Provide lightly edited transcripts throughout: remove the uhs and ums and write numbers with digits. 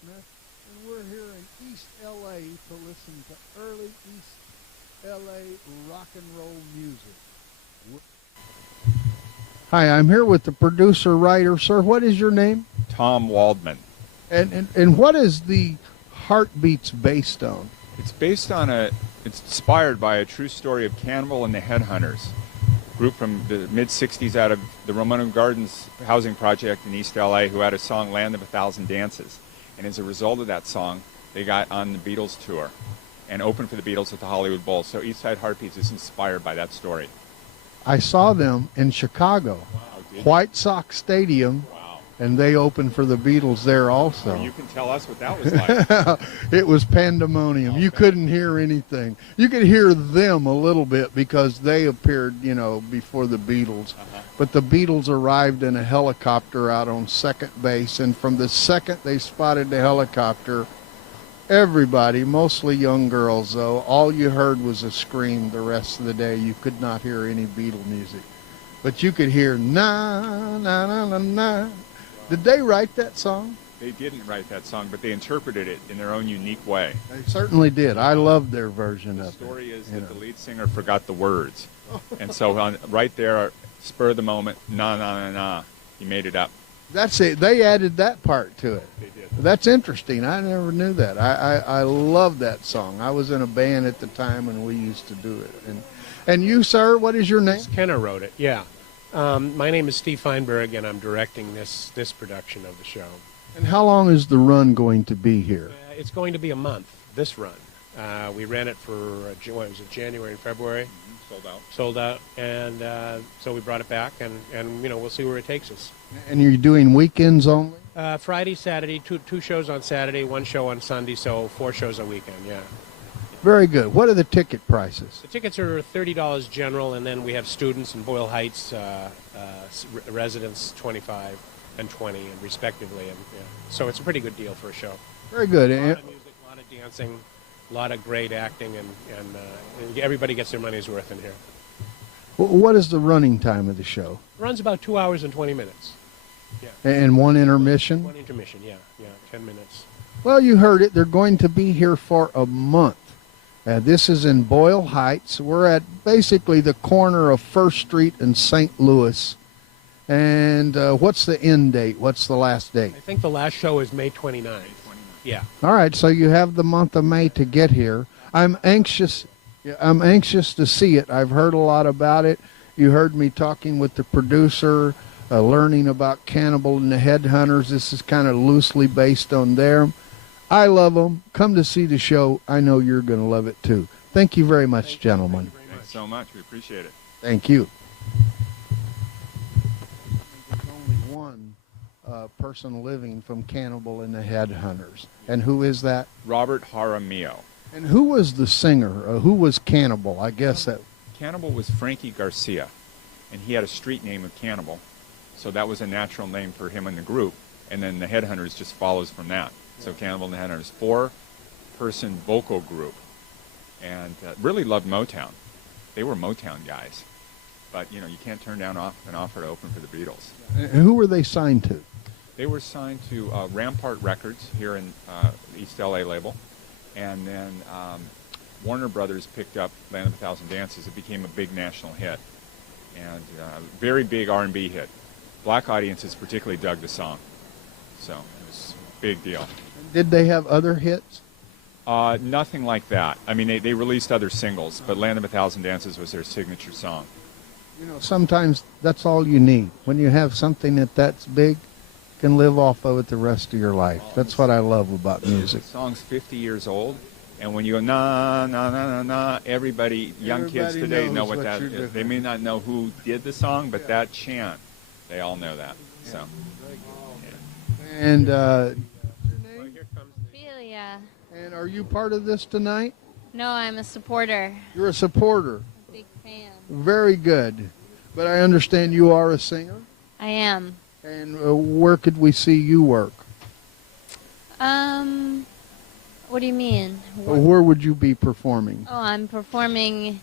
Smith, and we're here in East LA to listen to early East LA rock and roll music. Hi, I'm here with the producer writer. Sir, what is your name? Tom Waldman. And what is the Heartbeats based on? It's inspired by a true story of Cannibal and the Headhunters, a group from the mid-'60s out of the Ramona Gardens housing project in East LA who had a song, Land of a Thousand Dances. And as a result of that song, they got on the Beatles tour and opened for the Beatles at the Hollywood Bowl. So Eastside Heartbeats is inspired by that story. I saw them in Chicago, Wow, White Sox Stadium, wow. and they opened for the Beatles there also. Well, you can tell us what that was like. It was pandemonium. Okay. You couldn't hear anything. You could hear them a little bit because they appeared, before the Beatles. But the Beatles arrived in a helicopter out on second base, and from the second they spotted the helicopter, everybody, mostly young girls though, all you heard was a scream the rest of the day. You could not hear any Beatle music. But you could hear na, na, na, na, na. Did they write that song? They didn't write that song, but they interpreted it in their own unique way. They certainly did. I loved their version The of it. The story is that the lead singer forgot the words. And so right there, spur of the moment, na, na, na, na, he made it up. That's it. They added that part to it. They did. That's interesting. I never knew that. I love that song. I was in a band at the time when we used to do it. And you, sir, what is your name? Kenna wrote it, yeah. My name is Steve Feinberg, and I'm directing this production of the show. And how long is the run going to be here? It's going to be a month, this run. We ran it for, January and February. Sold out, and so we brought it back, and we'll see where it takes us. And you're doing weekends only? Friday, Saturday, two shows on Saturday, one show on Sunday, so 4 shows a weekend, yeah. Very good. What are the ticket prices? The tickets are $30 general, and then we have students in Boyle Heights, residents $25 and $20, and respectively, and so it's a pretty good deal for a show. Very good. A lot of music, a lot of dancing, a lot of great acting, and everybody gets their money's worth in here. What is the running time of the show? It runs about 2 hours and 20 minutes. Yeah. And one intermission? One intermission, yeah, 10 minutes. Well, you heard it. They're going to be here for a month. This is in Boyle Heights. We're at basically the corner of First Street and St. Louis. And what's the end date? What's the last date? I think the last show is May 29th. Yeah. All right, so you have the month of May to get here. I'm anxious to see it. I've heard a lot about it. You heard me talking with the producer, learning about Cannibal and the Headhunters. This is kind of loosely based on them. I love them. Come to see the show. I know you're going to love it too. Thank you very much, gentlemen. Thanks so much. We appreciate it. Thank you. There's only one person living from Cannibal and the Headhunters. And who is that? Robert Jaramillo. And who was the singer? Who was Cannibal? I guess that... Cannibal was Frankie Garcia, and he had a street name of Cannibal, so that was a natural name for him in the group, and then the Headhunters just follows from that. So Cannibal and the Headhunters, 4-person vocal group, and really loved Motown. They were Motown guys, but you can't turn down an offer to open for the Beatles. And who were they signed to? They were signed to Rampart Records here in the East LA label, and then Warner Brothers picked up Land of a Thousand Dances. It became a big national hit, and very big R&B hit. Black audiences particularly dug the song, so it was a big deal. Did they have other hits? Nothing like that. I mean, they released other singles, but Land of a Thousand Dances was their signature song. Sometimes that's all you need. When you have something that's big, you can live off of it the rest of your life. That's what I love about music. The song's 50 years old, and when you go, na, na, na, na, na, everybody kids today know what that is. They may not know who did the song, but that chant, they all know that. So. Yeah. And And are you part of this tonight? No, I'm a supporter. You're a supporter. Big fan. Very good. But I understand you are a singer? I am. And where could we see you work? What do you mean? Where would you be performing? Oh, I'm performing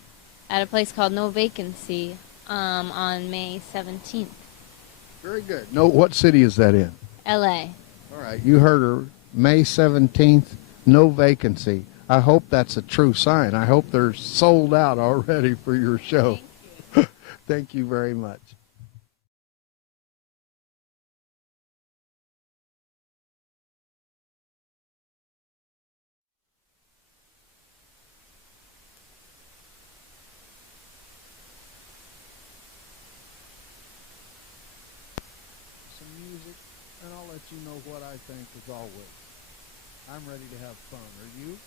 at a place called No Vacancy on May 17th. Very good. No, what city is that in? L.A. All right, you heard her. May 17th, no vacancy. I hope that's a true sign. I hope they're sold out already for your show. Thank you very much. Some music, and I'll let you know what I think as always. I'm ready to have fun. Are you?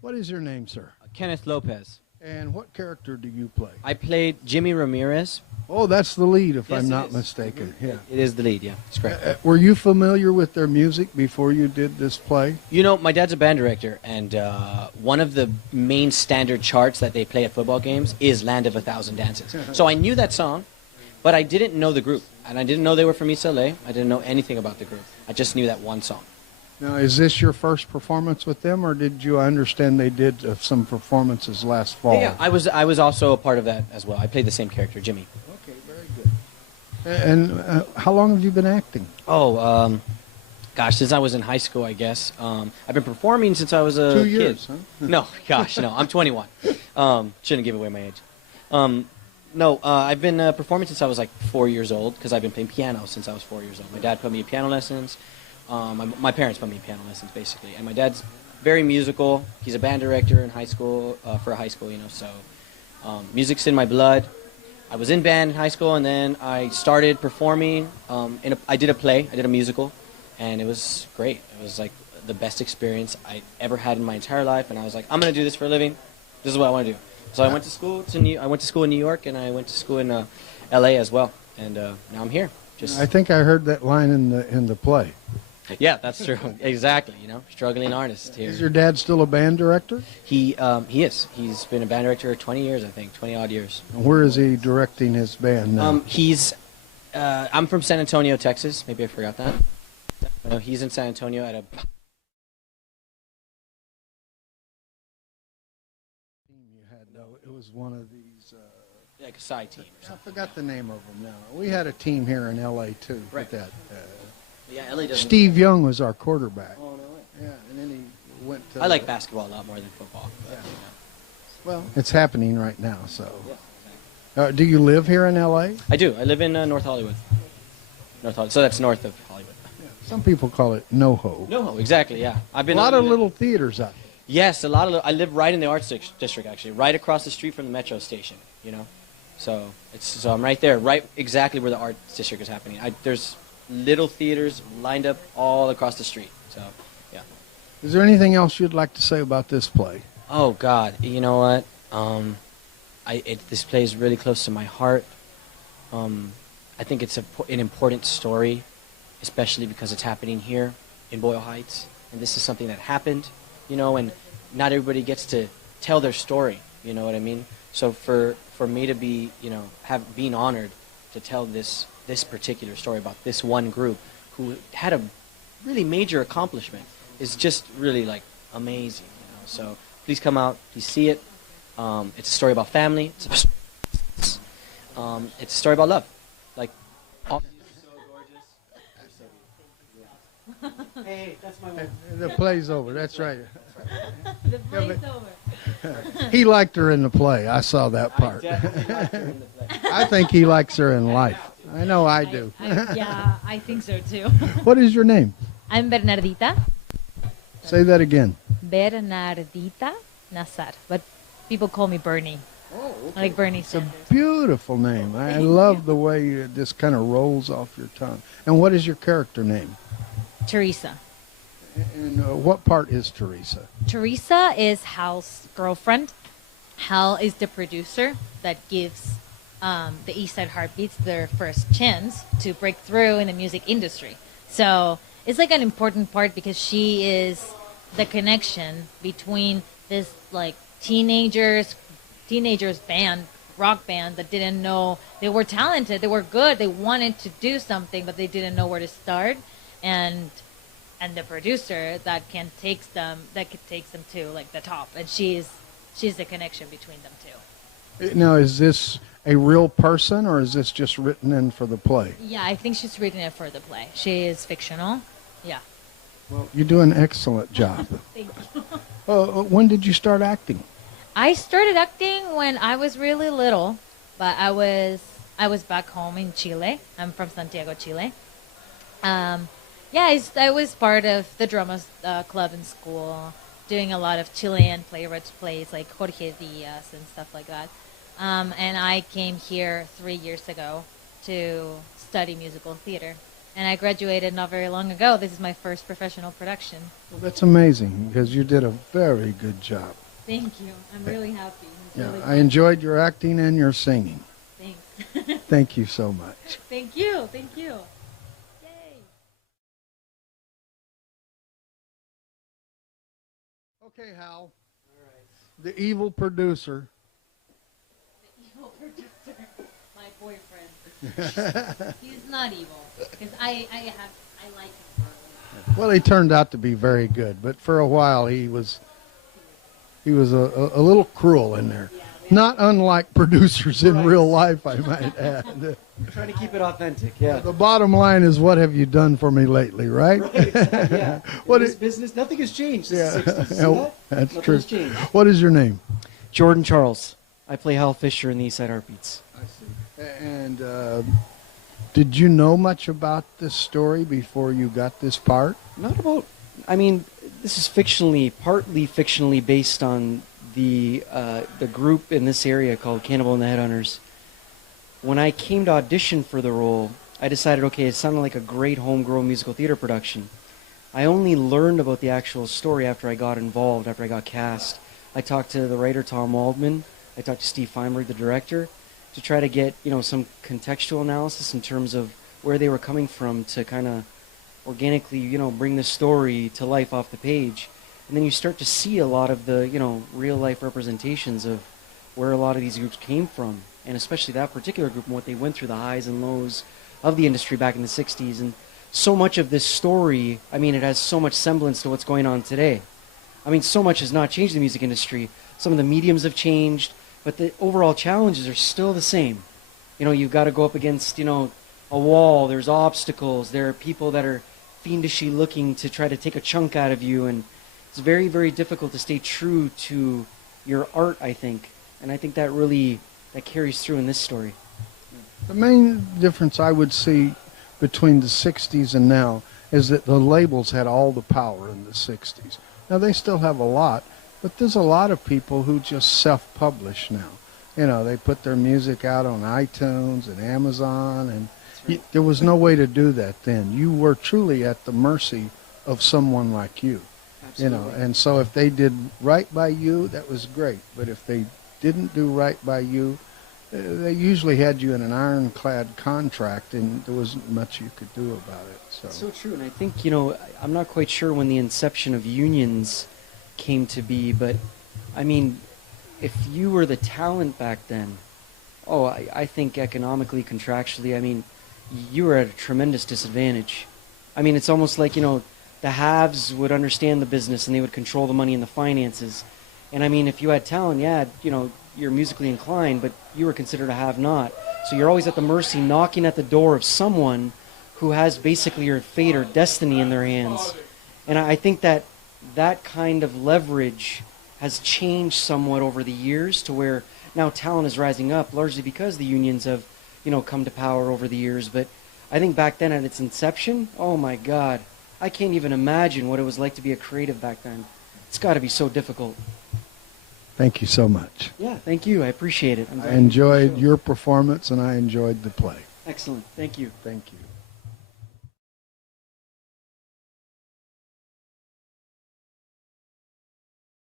What is your name, sir? Kenneth Lopez. And what character do you play? I played Jimmy Ramirez. Oh, that's the lead, if Yes, I'm it not is. mistaken. Yeah. It is the lead, yeah. It's correct. Were you familiar with their music before you did this play? You know, my dad's a band director, and one of the main standard charts that they play at football games is Land of a Thousand Dances. So I knew that song, but I didn't know the group. And I didn't know they were from East LA. I didn't know anything about the group. I just knew that one song. Now, is this your first performance with them, or did you understand they did some performances last fall? Yeah, I was also a part of that as well. I played the same character, Jimmy. Okay, very good. And how long have you been acting? Oh, gosh, since I was in high school, I guess. I've been performing since I was a 2 kid. years, huh? No, gosh, no. I'm 21. Shouldn't give away my age. No, I've been performing since I was like 4 years old because I've been playing piano since I was 4 years old. My dad put me in piano lessons. My parents put me in piano lessons, basically. And my dad's very musical. He's a band director in high school, for a high school, you know, so music's in my blood. I was in band in high school, and then I started performing. I did a play. I did a musical, and it was great. It was like the best experience I ever had in my entire life, and I was like, I'm going to do this for a living. This is what I want to do. So I went to school in New York, and I went to school in L.A. as well, and now I'm here. I think I heard that line in the play. Yeah, that's true. Exactly. You know, struggling artist here. Is your dad still a band director? He is. He's been a band director 20 years, I think, 20 odd years. And where is he directing his band now? I'm from San Antonio, Texas. Maybe I forgot that. No, he's in San Antonio at a. You had though. It was one of these. Like a side team. Or I something. forgot the name of them now. We had a team here in L.A. too. Right. With that. Yeah, LA doesn't. Steve Young was our quarterback. Oh no way. Yeah, and then he went to. I like basketball a lot more than football. But, Yeah. you know. Well, it's happening right now. So, Yeah, exactly. do you live here in L.A.? I do. I live in North Hollywood. So that's north of Hollywood. Some people call it NoHo. No, exactly. Yeah, I've A been lot of little theaters out there. Yes, a lot of. I live right in the arts district, actually, right across the street from the metro station. You know, so I'm right there, right exactly where the arts district is happening. There's little theaters lined up all across the street. So, yeah. Is there anything else you'd like to say about this play? Oh God, you know what? This play is really close to my heart. I think it's an important story, especially because it's happening here in Boyle Heights, and this is something that happened, you know, and not everybody gets to tell their story. You know what I mean? So for me to be, you know, being honored to tell this particular story about this one group who had a really major accomplishment is just really like amazing. You know? So please come out, please see it. It's a story about family. It's a story about love. Like, hey, that's my wife. The play's over. That's right. The play's over. He liked her in the play. I saw that part. I definitely liked her in the play. I think he likes her in life. I know I do. Yeah, I think so too. What is your name? I'm Bernardita. Say that again. Bernardita Nazar. But people call me Bernie. Oh, I like Bernie It's a Sanders. beautiful name. I love the way this kind of rolls off your tongue. And what is your character name? Teresa. And what part is Teresa? Teresa is Hal's girlfriend. Hal is the producer that gives the East Side Heartbeats their first chance to break through in the music industry. So it's like an important part because she is the connection between this like teenagers band rock band that didn't know they were talented, they were good, they wanted to do something, but they didn't know where to start, and the producer that can takes them to like the top, and she's the connection between them two. Now, is this a real person, or is this just written in for the play? Yeah, I think she's reading it for the play. She is fictional. Yeah. Well, you do an excellent job. Thank you. When did you start acting? I started acting when I was really little, but I was back home in Chile. I'm from Santiago, Chile. I was part of the drama club in school, doing a lot of Chilean playwrights plays like Jorge Diaz and stuff like that. And I came here 3 years ago to study musical theater. And I graduated not very long ago. This is my first professional production. Well, that's amazing, because you did a very good job. Thank you. I'm really happy. Yeah, Really I enjoyed your acting and your singing. Thanks. Thank you so much. Thank you. Thank you. Yay. Okay, Hal. All right. The evil producer. The evil producer. My boyfriend. He's not evil, because I like him for Well, he turned out to be very good, but for a while he was a little cruel in there. Not unlike producers in real life, I might add. Trying to keep it authentic, yeah. The bottom line is, what have you done for me lately, right? Right, yeah. What In is this business, nothing has changed Yeah, since the 60s. See that? that's Nothing true. has changed. What is your name? Jordan Charles. I play Hal Fisher in the Eastside Heartbeats. I see. And did you know much about this story before you got this part? Not about. I mean, this is partly fictionally based on the group in this area called Cannibal and the Headhunters. When I came to audition for the role, I decided, okay, it sounded like a great homegrown musical theater production. I only learned about the actual story after I got involved, after I got cast. I talked to the writer Tom Waldman. I talked to Steve Feinberg, the director, to try to get some contextual analysis in terms of where they were coming from to kind of organically bring the story to life off the page. And then you start to see a lot of the real life representations of where a lot of these groups came from, and especially that particular group and what they went through, the highs and lows of the industry back in the 60s. And so much of this story, I mean, it has so much semblance to what's going on today. I mean, so much has not changed the music industry. Some of the mediums have changed, but the overall challenges are still the same. You've got to go up against, a wall. There's obstacles. There are people that are fiendishly looking to try to take a chunk out of you, and it's very, very difficult to stay true to your art, I think. And I think that carries through in this story. The main difference I would see between the 60s and now is that the labels had all the power in the 60s. Now, they still have a lot, but there's a lot of people who just self-publish now. They put their music out on iTunes and Amazon, and there was no way to do that then. You were truly at the mercy of someone like you. Absolutely. And so if they did right by you, that was great. But if they didn't do right by you, they usually had you in an ironclad contract, and there wasn't much you could do about it. So true, and I think, I'm not quite sure when the inception of unions came to be, but, I mean, if you were the talent back then, I think economically, contractually, I mean, you were at a tremendous disadvantage. I mean, it's almost like, the haves would understand the business and they would control the money and the finances. And I mean, if you had talent, you're musically inclined, but you were considered a have-not. So you're always at the mercy, knocking at the door of someone who has basically your fate or destiny in their hands. And I think that kind of leverage has changed somewhat over the years to where now talent is rising up, largely because the unions have, come to power over the years. But I think back then at its inception, oh my God, I can't even imagine what it was like to be a creative back then. It's got to be so difficult. Thank you so much. Yeah, thank you. I appreciate it. I enjoyed your performance, and I enjoyed the play. Excellent. Thank you. Thank you.